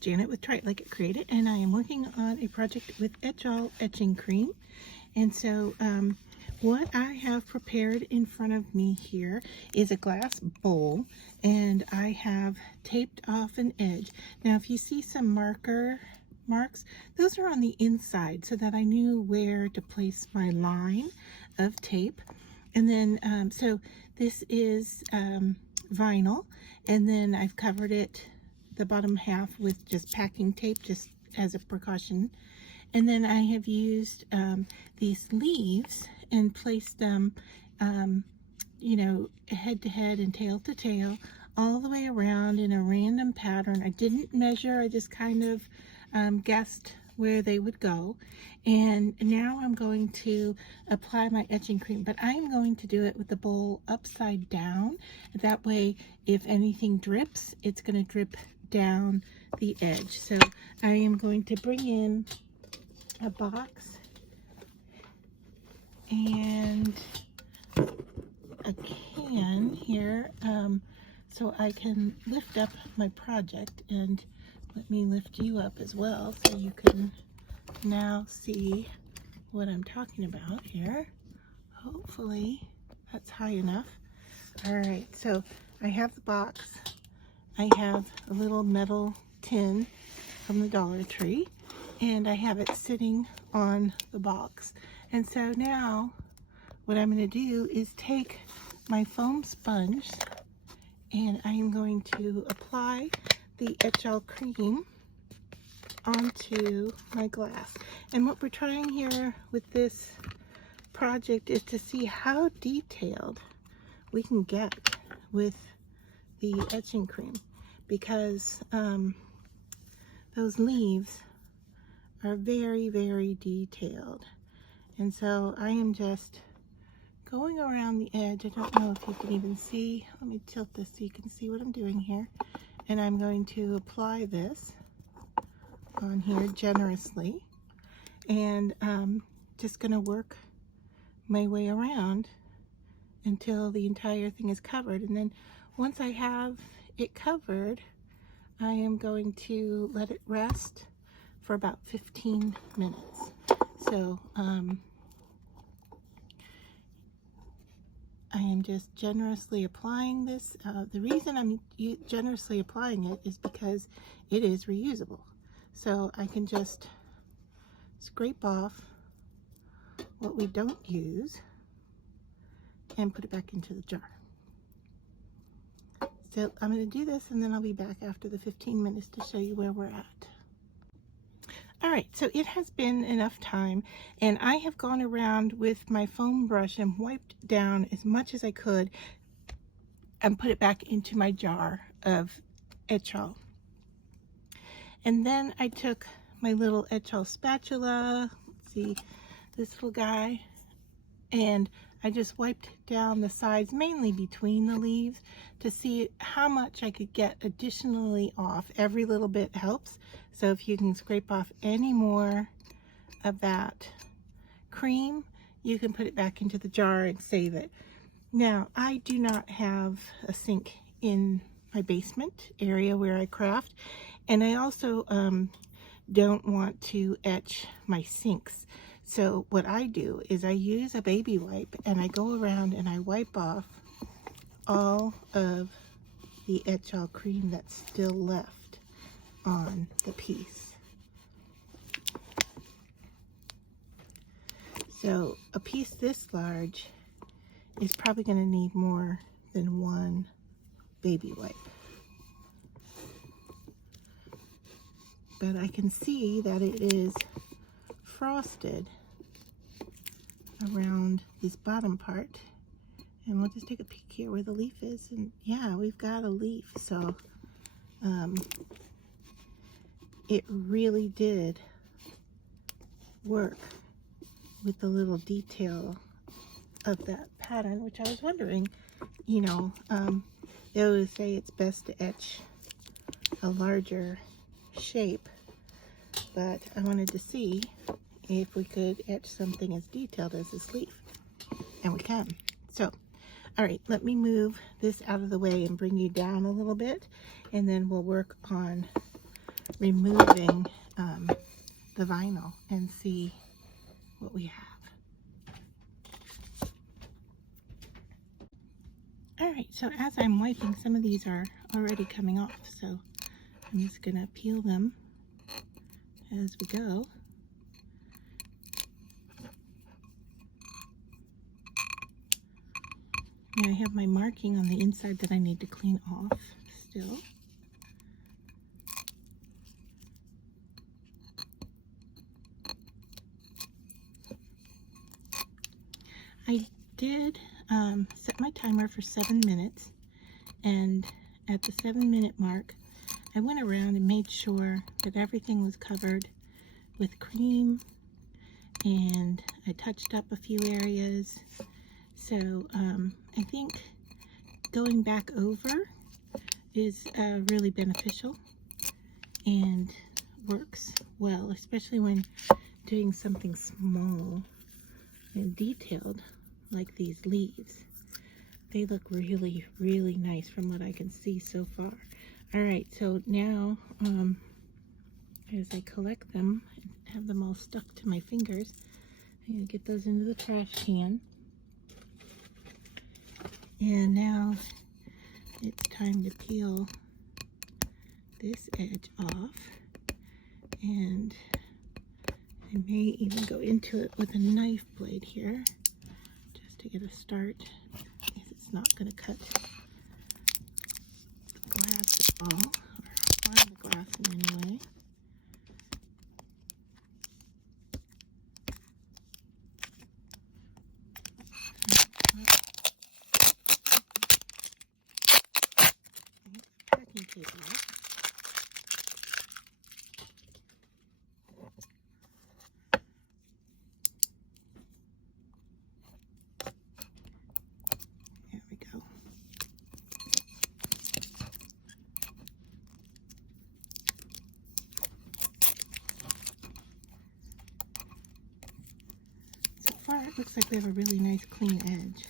Janet with Try It Like It Created, and I am working on a project with Etchall Etching Creme. And so what I have prepared in front of me here is a glass bowl, and I have taped off an edge. Now if you see some marks, those are on the inside so that I knew where to place my line of tape. And then so this is vinyl, and then I've covered it, the bottom half, with just packing tape, just as a precaution. And then I have used these leaves and placed them, you know, head to head and tail to tail, all the way around in a random pattern. I didn't measure, I just kind of guessed where they would go. And now I'm going to apply my etching cream, but I'm going to do it with the bowl upside down. That way, if anything drips, it's going to drip down the edge. So I am going to bring in a box and a can here, so I can lift up my project. And let me lift you up as well so you can now see what I'm talking about here. Hopefully that's high enough. All right, so I have the box. I have a little metal tin from the Dollar Tree, and I have it sitting on the box. And so now what I'm going to do is take my foam sponge, and I am going to apply the Etchall cream onto my glass. And what we're trying here with this project is to see how detailed we can get with the etching cream, because those leaves are very, very detailed. And so I am just going around the edge. I don't know if you can even see. Let me tilt this so you can see what I'm doing here. And I'm going to apply this on here generously, and just going to work my way around until the entire thing is covered. And then once I have it covered, I am going to let it rest for about 15 minutes. So I am just generously applying this. The reason I'm generously applying it is because it is reusable. So I can just scrape off what we don't use and put it back into the jar. So I'm going to do this, and then I'll be back after the 15 minutes to show you where we're at. All right, so it has been enough time, and I have gone around with my foam brush and wiped down as much as I could and put it back into my jar of Etchall. And then I took my little Etchall spatula, let's see, this little guy, and I just wiped down the sides, mainly between the leaves, to see how much I could get additionally off. Every little bit helps. So if you can scrape off any more of that cream, you can put it back into the jar and save it. Now, I do not have a sink in my basement area where I craft, and I also don't want to etch my sinks. So what I do is I use a baby wipe, and I go around and I wipe off all of the Etchall cream that's still left on the piece. So a piece this large is probably going to need more than one baby wipe. But I can see that it is frosted around this bottom part, and we'll just take a peek here where the leaf is, and yeah, we've got a leaf. So it really did work with the little detail of that pattern, which I was wondering, you know, they always say it's best to etch a larger shape, but I wanted to see if we could etch something as detailed as this leaf, and we can. So, all right, let me move this out of the way and bring you down a little bit, and then we'll work on removing the vinyl and see what we have. Alright, so as I'm wiping, some of these are already coming off, so I'm just going to peel them as we go. And I have my marking on the inside that I need to clean off still. I did set my timer for 7 minutes, and at the 7-minute mark I went around and made sure that everything was covered with cream, and I touched up a few areas. So I think going back over is really beneficial and works well, especially when doing something small and detailed like these leaves. They look really, really nice from what I can see so far. Alright, so now as I collect them and have them all stuck to my fingers, I'm going to get those into the trash can. And now it's time to peel this edge off, and I may even go into it with a knife blade here just to get a start, because it's not going to cut the glass at all, or harm the glass in any way. Packing tape off. There we go. So far it looks like we have a really nice clean edge.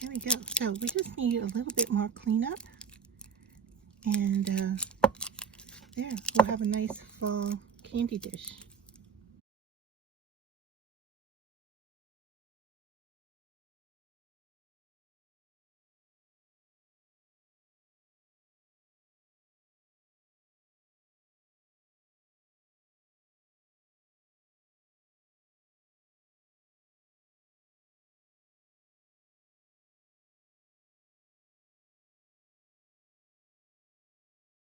There we go. So we just need a little bit more cleanup, and there, we'll have a nice fall candy dish.